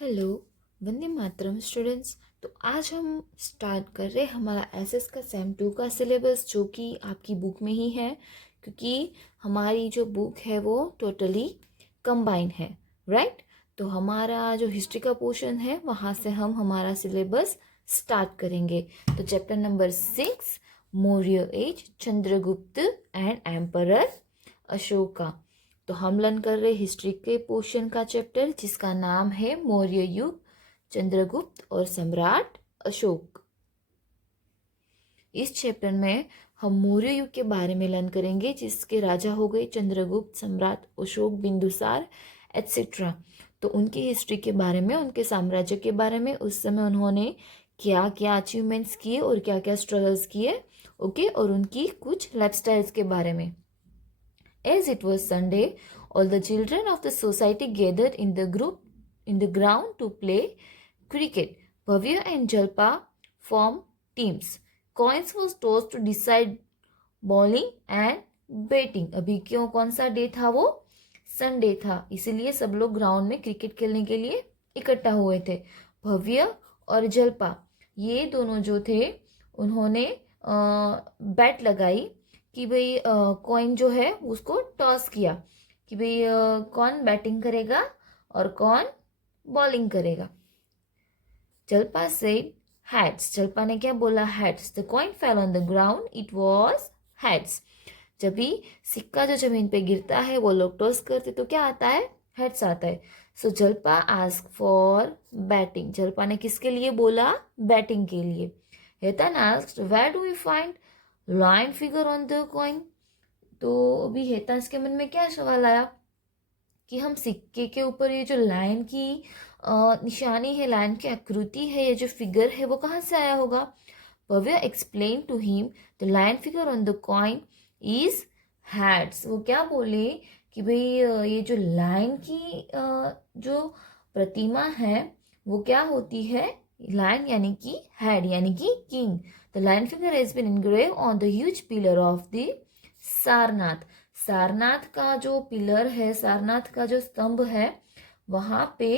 Hello, Vande Mataram students. तो आज हम स्टार्ट कर रहे हैं हमारा एसएस का सेम 2 का सिलेबस, जो कि आपकी बुक में ही है, क्योंकि हमारी जो बुक है वो टोटली कंबाइन है, राइट। तो हमारा जो हिस्ट्री का पोर्शन है वहाँ से हम हमारा सिलेबस स्टार्ट करेंगे। तो chapter number 6, Maurya age, Chandragupta and emperor Ashoka. तो हम लर्न कर रहे हिस्ट्री के पोर्शन का चैप्टर जिसका नाम है मौर्य युग, चंद्रगुप्त और सम्राट अशोक। इस चैप्टर में हम मौर्य युग के बारे में लर्न करेंगे, जिसके राजा हो गए चंद्रगुप्त, सम्राट अशोक, बिंदुसार एटसेट्रा। तो उनकी हिस्ट्री के बारे में, उनके साम्राज्य के बारे में, उस समय उन्होंने क्या क्या अचीवमेंट्स किए और क्या क्या स्ट्रगल्स किए, ओके, और उनकी कुछ लाइफस्टाइल्स के बारे में। As it was Sunday, all the children of the society gathered in the ground to play cricket. Bhavya and Jalpa formed teams. Coins was tossed to decide bowling and batting. अभी क्यों, कौन सा day था वो? Sunday था, इसीलिए सब लोग ग्राउंड में क्रिकेट खेलने के लिए इकट्ठा हुए थे। भव्य और जल्पा, ये दोनों जो थे, उन्होंने बैट लगाई कि भाई कॉइन जो है उसको टॉस किया कि भाई कौन बैटिंग करेगा और कौन बॉलिंग करेगा। जल्पा सेड हैट्स। जल्पा ने क्या बोला? Hats. The coin fell on the ground, it was hats. जब भी सिक्का जो जमीन पे गिरता है वो लोग टॉस करते तो क्या आता है? हेड्स आता है। So Jalpa ask for batting. Jalpa ने किसके लिए बोला? बैटिंग के लिए। Hetan asked where do we find line figure on the coin. तो अभी हेतांश के मन में क्या सवाल आया कि हम सिक्के के ऊपर ये जो लाइन की निशानी है, लाइन की आकृति है, ये जो फिगर है वो कहाँ से आया होगा? Bhavya explain to him the line figure on the coin is heads. वो क्या बोले कि भाई ये जो लाइन की जो प्रतिमा है वो क्या होती है? लाइन यानी कि हेड यानी कि king. The line figure has been engrave on the huge pillar of the Sarnath. Sarnath का जो पिलर है, सारनाथ का जो स्तंभ है, वहां पे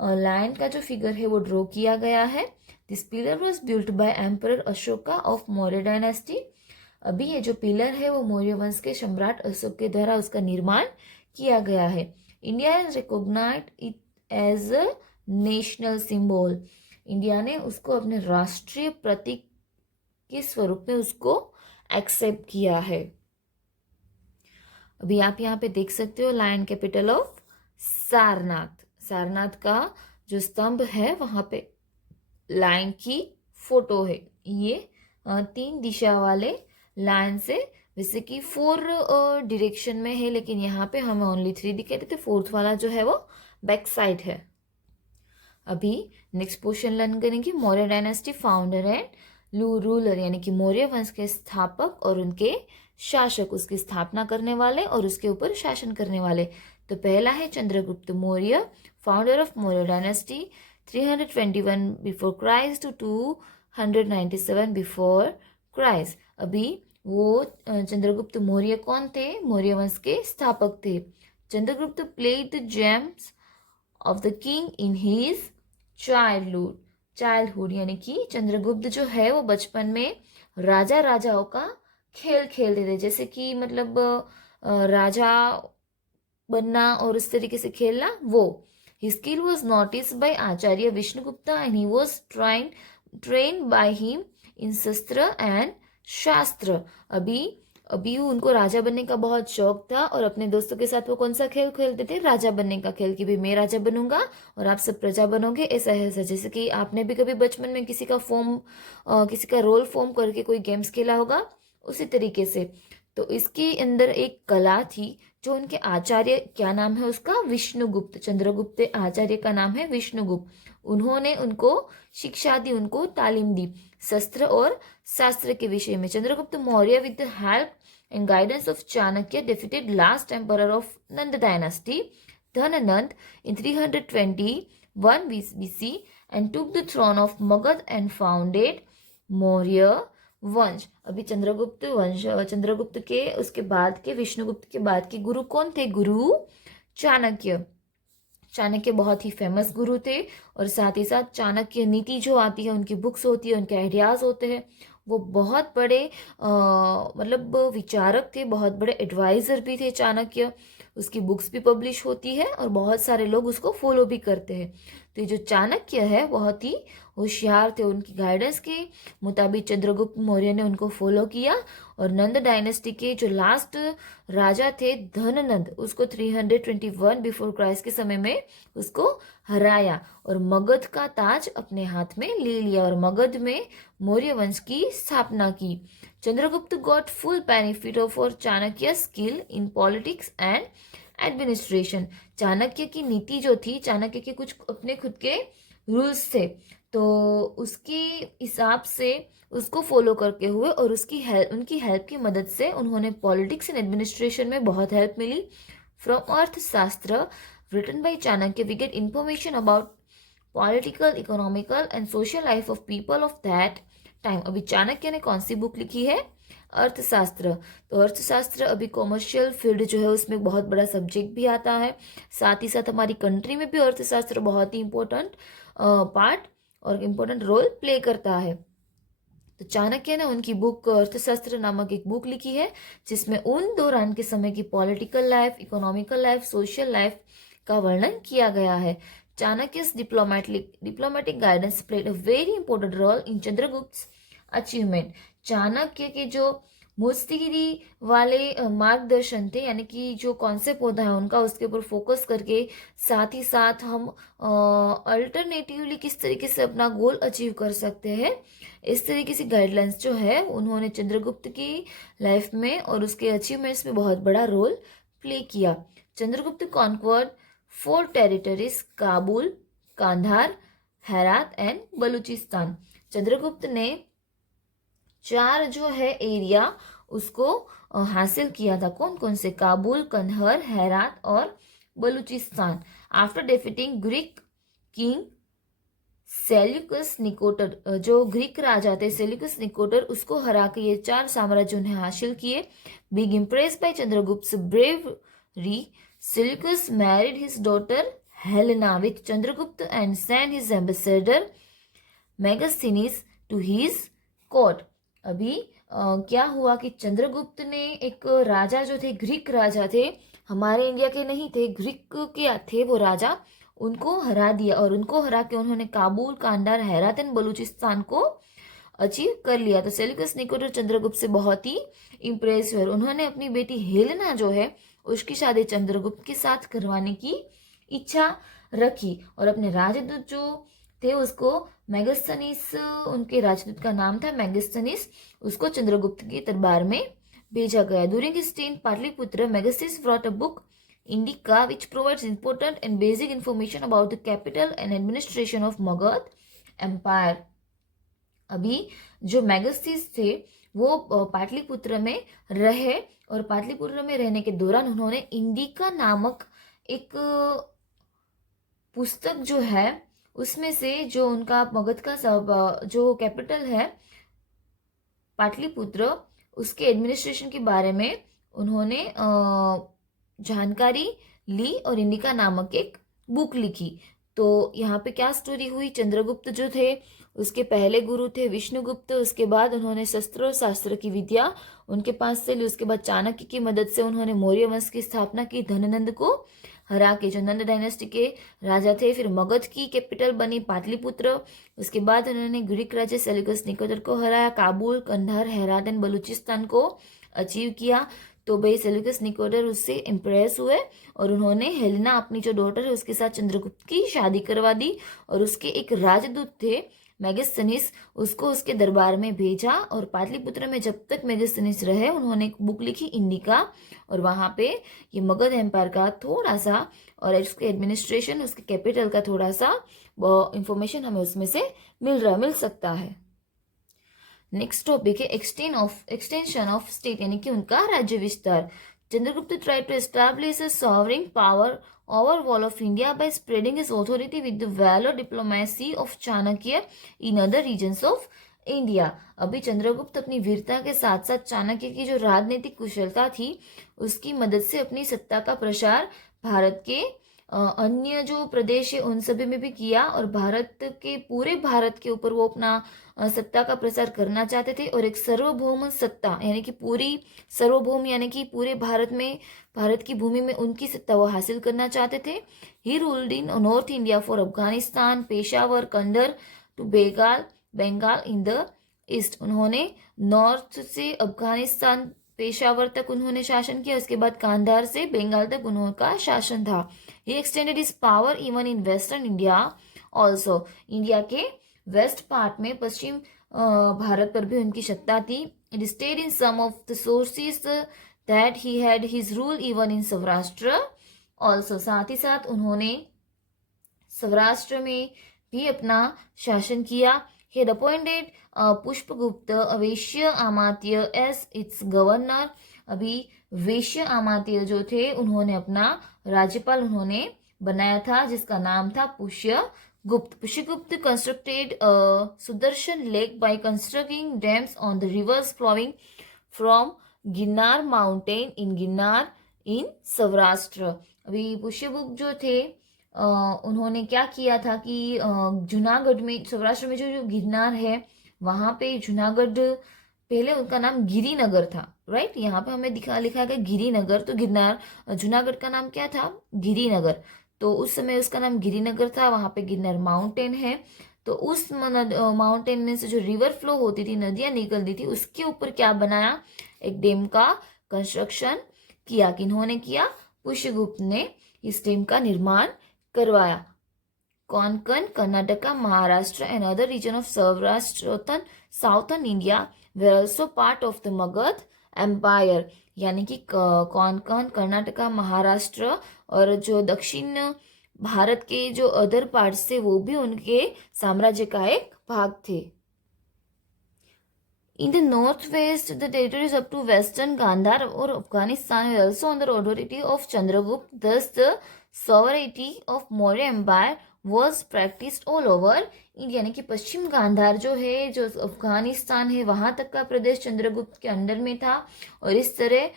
लायन का जो फिगर है वो ड्रॉ किया गया है। This pillar was built by emperor Ashoka of Maurya dynasty. अभी ये जो पिलर है वो मौर्य वंश के सम्राट अशोक के द्वारा उसका निर्माण किया गया है। India has recognized it as a national symbol. India ने उसको अपने राष्ट्रीय प्रतीक के स्वरूप में उसको एक्सेप्ट किया है। अभी आप यहाँ पे देख सकते हो lion capital of Sarnath. Sarnath का जो स्तंभ है वहां पे लायन की फोटो है। ये 3 दिशा वाले लायन से, वैसे कि 4 डायरेक्शन में है, लेकिन यहाँ पे हमें ओनली 3 दिखे थे। 4th वाला जो है वो बैक साइड है। अभी नेक्स्ट पोर्शन लर्न करेंगे। Maurya dynasty founder and ruler, यानी कि मौर्य वंश के स्थापक और उनके शासक, उसकी स्थापना करने वाले और उसके ऊपर शासन करने वाले। तो पहला है Chandragupta Maurya, founder of Maurya dynasty 321 before Christ to 297 before Christ. अभी वो चंद्रगुप्त मौर्य कौन थे? मौर्य वंश के स्थापक थे। Chandragupta played the games of the king in his childhood, यानी कि चंद्रगुप्त जो है वो बचपन में राजा राजाओं का खेल खेलते थे, जैसे कि मतलब राजा बनना और उस तरीके से खेलना। वो His skill was noticed by Acharya Vishnugupta and he was trained by him in शस्त्र एंड शास्त्र। अभी अभी उनको राजा बनने का बहुत शौक था और अपने दोस्तों के साथ वो कौन सा खेल खेलते थे? राजा बनने का खेल, कि भाई मैं राजा बनूंगा और आप सब प्रजा बनोगे, ऐसा ऐसा। जैसे कि आपने भी कभी बचपन में किसी का किसी का रोल फॉर्म करके कोई गेम्स खेला होगा, उसी तरीके से। तो इसके अंदर एक कला थी जो उनके आचार्य, क्या नाम है उसका? विष्णुगुप्त। चंद्रगुप्त आचार्य का नाम है विष्णुगुप्त। उन्होंने उनको शिक्षा दी, उनको तालीम दी शस्त्र और शास्त्र के विषय में। Chandragupta Maurya with the help and guidance of Chanakya defeated last emperor of Nanda dynasty, Dhananand, in 321 BC and took the throne of Magad and founded Maurya वंश। अभी चंद्रगुप्त वंश, चंद्रगुप्त के उसके बाद के, विष्णुगुप्त के बाद के गुरु कौन थे? गुरु चाणक्य। चाणक्य बहुत ही फेमस गुरु थे और साथ ही साथ चाणक्य नीति जो आती है, उनकी बुक्स होती है, उनके आइडियाज़ होते हैं, वो बहुत बड़े मतलब विचारक थे, बहुत बड़े एडवाइज़र भी थे चाणक्य। उसकी बुक्स भी पब्लिश होती है और बहुत सारे लोग उसको फॉलो भी करते हैं। तो ये जो चाणक्य है बहुत ही होशियार थे, उनकी गाइडेंस के मुताबिक चंद्रगुप्त मौर्य ने उनको फॉलो किया और नंद डायनेस्टी के जो लास्ट राजा थे धननंद, उसको 321 बिफोर क्राइस्ट के समय में उसको हराया और मगध का ताज अपने हाथ में ले लिया और मगध में मौर्य वंश की स्थापना की। Chandragupta got full benefit of और Chanakya skill in politics and administration. Chanakya की नीति जो थी, चाणक्य के कुछ अपने खुद के रूल्स थे, तो उसके हिसाब से उसको फॉलो करके हुए और उनकी हेल्प की मदद से उन्होंने पॉलिटिक्स एंड एडमिनिस्ट्रेशन में बहुत हेल्प मिली। फ्रॉम अर्थशास्त्र written by Chanakya we get information about political, economical and social life of people of that time। अभी चाणक्य ने कौन सी बुक लिखी है? अर्थशास्त्र। तो अर्थशास्त्र अभी कॉमर्शियल फील्ड जो है उसमें बहुत बड़ा सब्जेक्ट भी आता है, साथ ही साथ हमारी कंट्री में भी अर्थशास्त्र बहुत ही इम्पोर्टेंट पार्ट और इम्पोर्टेंट रोल प्ले करता है। तो चाणक्य ने उनकी बुक अर्थशास्त्र नामक एक बुक लिखी है जिसमें उन दौरान के समय की political life, economical life, social life का वर्णन किया गया है। चाणक्य's diplomatic guidance played a very important role in चंद्रगुप्त's achievement। Chanakya के जो मुस्तिरी वाले मार्गदर्शन थे, यानी कि जो कॉन्सेप्ट होता है उनका, उसके ऊपर फोकस करके साथ ही साथ हम अल्टरनेटिवली किस तरीके से अपना गोल अचीव कर सकते हैं, इस तरीके की गाइडलाइंस जो है उन्होंने चंद्रगुप्त की लाइफ में और उसके अचीवमेंट्स में बहुत बड़ा रोल प्ले किया। Chandragupta conquered 4 territories, Kabul, Kandahar, Herat and Balochistan. Chandragupta ने 4 जो है एरिया उसको हासिल किया था। कौन कौन से? काबुल, कंधार, हेरात और Balochistan. After defeating Greek king Seleucus Nicator, जो ग्रीक राजा थे सेल्यूकस निकोटर, उसको हरा के ये 4 साम्राज्य उन्हें हासिल किए। Being impressed by Chandragupta's bravery, Seleucus married his daughter Helena with Chandragupta and sent his ambassador Megasthenes to his court। अभी क्या हुआ कि चंद्रगुप्त ने एक राजा जो थे, ग्रीक राजा थे, हमारे इंडिया के नहीं थे, ग्रीक के थे वो राजा, उनको हरा दिया और उनको हरा के उन्होंने काबुल, कांडार, हेरात एंड बलूचिस्तान को अचीव कर लिया। तो सेल्यूकस निकोटर चंद्रगुप्त से बहुत ही इम्प्रेस हुए। उन्होंने अपनी बेटी हेलेना जो है उसकी शादी चंद्रगुप्त के साथ करवाने की इच्छा रखी और अपने राजदूत जो थे उसको मेगास्थनीस, उनके राजदूत का नाम था मेगास्थनीस, उसको चंद्रगुप्त के दरबार में भेजा गया। During his stay in Pataliputra, Megasthenes brought a book indica which provides important and basic information about the capital and administration of Magad Empire। अभी जो मेगास्थनीस थे वो पाटलिपुत्र में रहे और पाटलिपुत्र में रहने के दौरान उन्होंने इंडिका नामक एक पुस्तक जो है उसमें से, जो उनका मगध का जो कैपिटल है पाटलिपुत्र, उसके एडमिनिस्ट्रेशन के बारे में उन्होंने जानकारी ली और इंडिका नामक एक बुक लिखी। तो यहाँ पे क्या स्टोरी हुई? चंद्रगुप्त जो थे उसके पहले गुरु थे विष्णुगुप्त, उसके बाद उन्होंने शस्त्र और शास्त्र की विद्या उनके पास से ली। उसके बाद चाणक्य की मदद से उन्होंने मौर्य वंश की स्थापना की, धननंद को हरा के, जो नंद डायनेस्टी के राजा थे। फिर मगध की कैपिटल बनी पाटलिपुत्र। उसके बाद उन्होंने ग्रीक राजा सेल्यूकस निकोटर को हराया, काबुल, कंधार, हेरात एंड बलूचिस्तान को अचीव किया। तो भाई सेल्यूकस निकोटर उससे इम्प्रेस हुए और उन्होंने हेलेना, अपनी जो डॉटर है, उसके साथ चंद्रगुप्त की शादी करवा दी और उसके एक राजदूत थे मेगास्थनीस, उसको उसके दरबार में भेजा और पाटलिपुत्र में जब तक मेगास्थनीस रहे उन्होंने एक बुक लिखी इंडिका और वहाँ पे ये मगध एम्पायर का थोड़ा सा और उसके एडमिनिस्ट्रेशन, उसके कैपिटल का थोड़ा सा इंफॉर्मेशन हमें उसमें से मिल सकता है। नेक्स्ट टॉपिक है एक्सटेंशन ऑफ स्टेट, यानी कि उनका राज्य विस्तार। Chandragupta tried to establish a sovereign power over whole of India by spreading his authority with the valour diplomacy of Chanakya in other regions of India. अभी चंद्रगुप्त अपनी वीरता के साथ साथ चाणक्य की जो राजनीतिक कुशलता थी उसकी मदद से अपनी सत्ता का प्रसार भारत के अन्य जो प्रदेश है उन सभी में भी किया, और पूरे भारत के ऊपर वो अपना सत्ता का प्रसार करना चाहते थे, और एक सार्वभौम सत्ता यानी कि पूरी सार्वभौम यानी कि पूरे भारत की भूमि में उनकी सत्ता वो हासिल करना चाहते थे। He ruled in north India for Afghanistan, Peshawar, Kandahar to Bengal in the east. उन्होंने नॉर्थ से अफगानिस्तान, पेशावर तक उन्होंने शासन किया, उसके बाद कांधार से बंगाल तक उनका शासन था। He extended his power even in western India also. India के वेस्ट पार्ट में, पश्चिम भारत पर भी उनकी सत्ता थी। It stated in some of the sources that he had his rule even in Saurashtra also. साथ ही साथ उन्होंने सौराष्ट्र में भी अपना शासन किया। He had appointed पुष्पगुप्त अवेश्य अमात्य एज इट्स गवर्नर। अभी वेश्य अमात्य जो थे उन्होंने अपना राज्यपाल उन्होंने बनाया था, जिसका नाम था Pushyagupta. Pushyagupta constructed Sudarshan lake by constructing dams on the rivers flowing from Girnar mountain in Girnar in Saurashtra. अभी पुष्यगुप्त जो थे उन्होंने क्या किया था कि जूनागढ़ में, सौराष्ट्र में जो गिरनार है वहाँ पे, जूनागढ़ पहले उनका नाम गिरिनगर था, राइट। यहाँ पे हमें लिखा है गिरिनगर, तो गिरनार जूनागढ़ का नाम क्या था, गिरिनगर। तो उस समय उसका नाम गिरिनगर था। वहाँ पे गिरनार माउंटेन है, तो उस माउंटेन में से जो रिवर फ्लो होती थी, नदियाँ निकलती थी, उसके ऊपर क्या बनाया, एक डैम का कंस्ट्रक्शन किया। किन्होंने किया, पुष्यगुप्त ने इस डैम का निर्माण करवाया। Konkan, Karnataka, Maharashtra and other region of southern India were also part of the Magad Empire। यानी कि कोंकण, कर्नाटका, महाराष्ट्र और जो दक्षिण भारत के जो अदर पार्ट्स थे वो भी उनके साम्राज्य का एक भाग थे। In the northwest, the territories up to western Gandhar or Afghanistan were also under the authority of Chandragupta. Thus, the sovereignty of Maurya Empire was practiced all over India। यानी कि पश्चिम गांधार जो है, जो अफगानिस्तान है, वहां तक का प्रदेश चंद्रगुप्त के अंडर में था, और इस तरह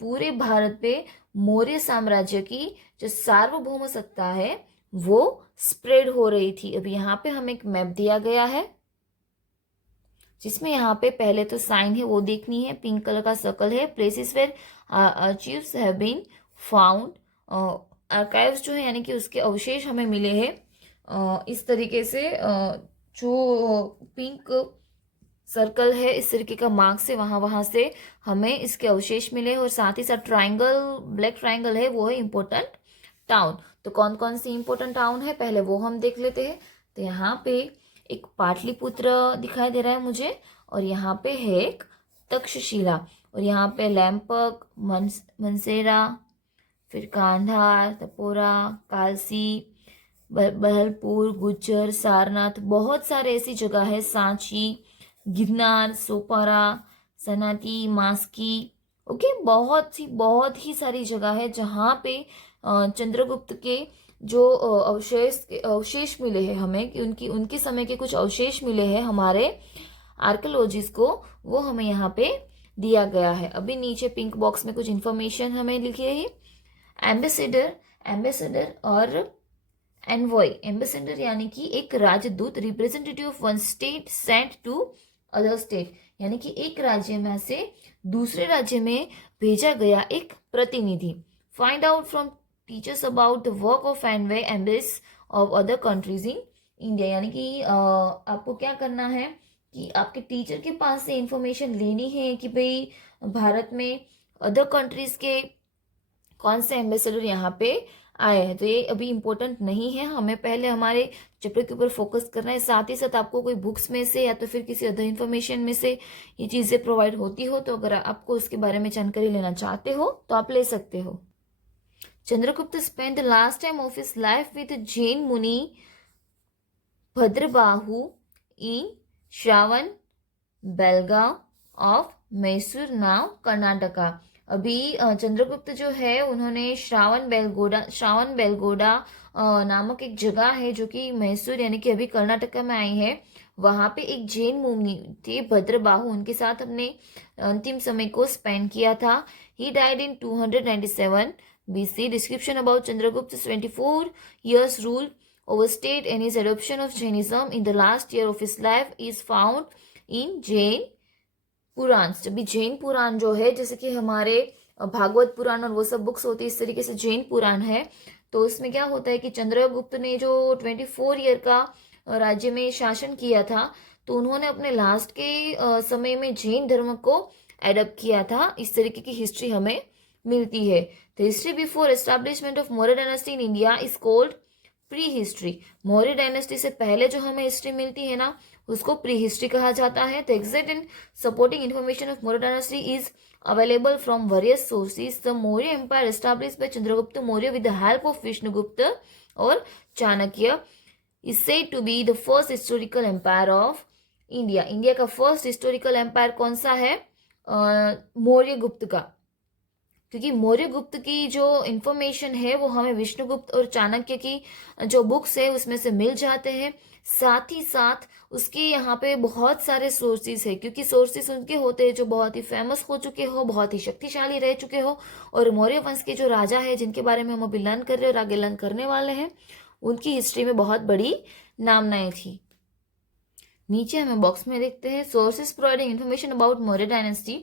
पूरे भारत पे मौर्य साम्राज्य की जो सार्वभौम सत्ता है वो स्प्रेड हो रही थी। अब यहाँ पे हमें एक मैप दिया गया है, जिसमें यहाँ पे पहले तो साइन है वो देखनी है, पिंक कलर का सर्कल है, places where archives have been found. Archives जो है यानी कि उसके अवशेष हमें मिले हैं। इस तरीके से जो पिंक सर्कल है, इस तरीके का मार्क से वहां से हमें इसके अवशेष मिले, और साथ ही साथ ट्राइंगल, ब्लैक ट्राइंगल है, वो है इम्पोर्टेंट टाउन। तो कौन कौन सी इम्पोर्टेंट टाउन है पहले वो हम देख लेते हैं। तो यहाँ पे एक पाटलिपुत्र दिखाई दे रहा है मुझे, और यहाँ पे है एक तक्षशिला, और यहाँ पे लैम्पक, मनसेरा, फिर कांधार, तपोरा, कालसी, बहलपुर, गुज्जर, सारनाथ, बहुत सारे ऐसी जगह है, सांची, गिरनार, सोपारा, सनाती, मास्की, ओके। बहुत ही सारी जगह है जहाँ पे चंद्रगुप्त के जो अवशेष मिले हैं हमें, कि उनके समय के कुछ अवशेष मिले हैं हमारे आर्कियोलॉजिस्ट को, वो हमें यहाँ पे दिया गया है। अभी नीचे पिंक बॉक्स में कुछ इन्फॉर्मेशन हमें लिखी है। एम्बेसडर और एनवॉय। एम्बेसडर यानी कि एक राजदूत, representative of one state sent to other state, यानी कि एक राज्य में से दूसरे राज्य में भेजा गया एक प्रतिनिधि। Find out from teachers about the work of envoy embassy of other countries in India. यानी कि आपको क्या करना है कि आपके टीचर के पास से इंफॉर्मेशन लेनी है कि भाई भारत में अदर कंट्रीज के कौन से एम्बेसडर यहाँ पे आए हैं। तो ये अभी इम्पोर्टेंट नहीं है, हमें पहले हमारे चैप्टर के ऊपर फोकस करना है। साथ ही साथ आपको कोई बुक्स में से या तो फिर किसी अदर इन्फॉर्मेशन में से ये चीज़ें प्रोवाइड होती हो, तो अगर आपको उसके बारे में जानकारी लेना चाहते हो तो आप ले सकते हो। Chandragupta spend the last time of his life with Jain मुनि भद्रबाहु इन श्रावण बेलगांव ऑफ मैसूर नाव कर्नाटका। अभी चंद्रगुप्त जो है उन्होंने श्रावण बेलगोड़ा नामक एक जगह है जो कि मैसूर यानी कि अभी कर्नाटका में आई है, वहाँ पे एक जैन मुनि थे भद्रबाहु, उनके साथ अपने अंतिम समय को स्पेंड किया था। He died in 297 BC. Description about Chandragupta's 24 years rule over state and his adoption of Jainism in the last year of his life is found in Jain Purans. अभी जैन पुराण जो है, जैसे कि हमारे भागवत पुराण और वो सब बुक्स होती है, इस तरीके से जैन पुराण है। तो उसमें क्या होता है कि चंद्रगुप्त ने जो 24 ईयर का राज्य में शासन किया था, तो उन्होंने अपने लास्ट के समय में जैन धर्म को एडप्ट किया था। इस तरीके की हिस्ट्री हमें मिलती है। The history before establishment of Maurya dynasty in India is called pre history. Maurya dynasty से पहले जो हमें हिस्ट्री मिलती है ना, उसको प्री हिस्ट्री कहा जाता है। The exact and supporting information of Maurya dynasty is available from various sources. The Maurya Empire established by Chandragupta Maurya with the help of Vishnugupta or Chanakya is said to be the first historical empire of India. India का first historical empire कौन सा है? मौर्य गुप्त का, क्योंकि मौर्य गुप्त की जो इंफॉर्मेशन है वो हमें विष्णुगुप्त और चाणक्य की जो बुक्स है उसमें से मिल जाते हैं। साथ ही साथ उसके यहाँ पे बहुत सारे सोर्सेज है, क्योंकि सोर्सेज उनके होते हैं जो बहुत ही फेमस हो चुके हो, बहुत ही शक्तिशाली रह चुके हो। और मौर्य वंश के जो राजा है जिनके बारे में हम अभी लर्न कर रहे हैं और आगे लर्न करने वाले हैं, उनकी हिस्ट्री में बहुत बड़ी नामनाएं थी। नीचे हमें बॉक्स में देखते हैं sources providing information about Maurya dynasty,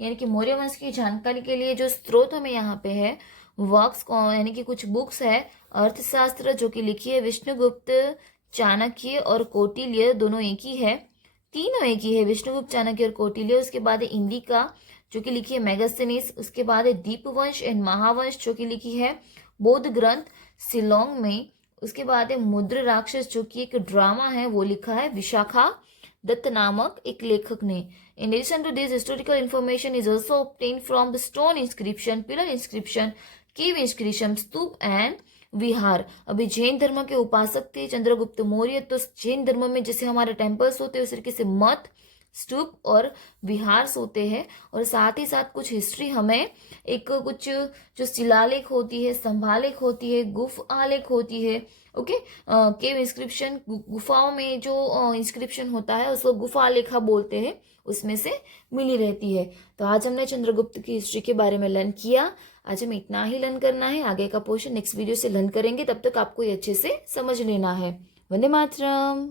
यानी कि मौर्य वंश की जानकारी के लिए जो स्रोत हमें यहाँ पे है, वर्क्स यानी कि कुछ बुक्स है। अर्थशास्त्र जो कि लिखी है विष्णुगुप्त, चाणक्य और कौटिल्य, दोनों एक ही है, तीनों एक ही है, विष्णुगुप्त, चाणक्य और कौटिल्य। उसके बाद है इंडिका जो कि लिखी है मेगास्थनीज। उसके बाद है दीपवंश एंड महावंश जो कि लिखी है बौद्ध ग्रंथ शिलोंग में। उसके बाद है मुद्र राक्षस जो कि एक ड्रामा है, वो लिखा है विशाखा दत्त नामक एक लेखक ने। In addition to this, historical information is also obtained from the stone inscription, pillar inscription, cave inscription, stupa and vihara. अभी जैन धर्म के उपासक थे चंद्रगुप्त मौर्य, तो जैन धर्म में जैसे हमारे टेम्पल्स होते हैं उस तरीके से मठ, स्तूप और विहार होते हैं। और साथ ही साथ कुछ हिस्ट्री हमें एक कुछ जो शिलालेख होती है, स्तंभालेख होती है, गुफालेख होती है, ओके, केव इंस्क्रिप्शन, गुफाओं में जो इंस्क्रिप्शन होता है उसको गुफालेखा बोलते हैं, उसमें से मिली रहती है। तो आज हमने चंद्रगुप्त की हिस्ट्री के बारे में लर्न किया। आज हमें इतना ही लर्न करना है, आगे का पोर्शन नेक्स्ट वीडियो से लर्न करेंगे, तब तक आपको ये अच्छे से समझ लेना है। वंदे मातरम।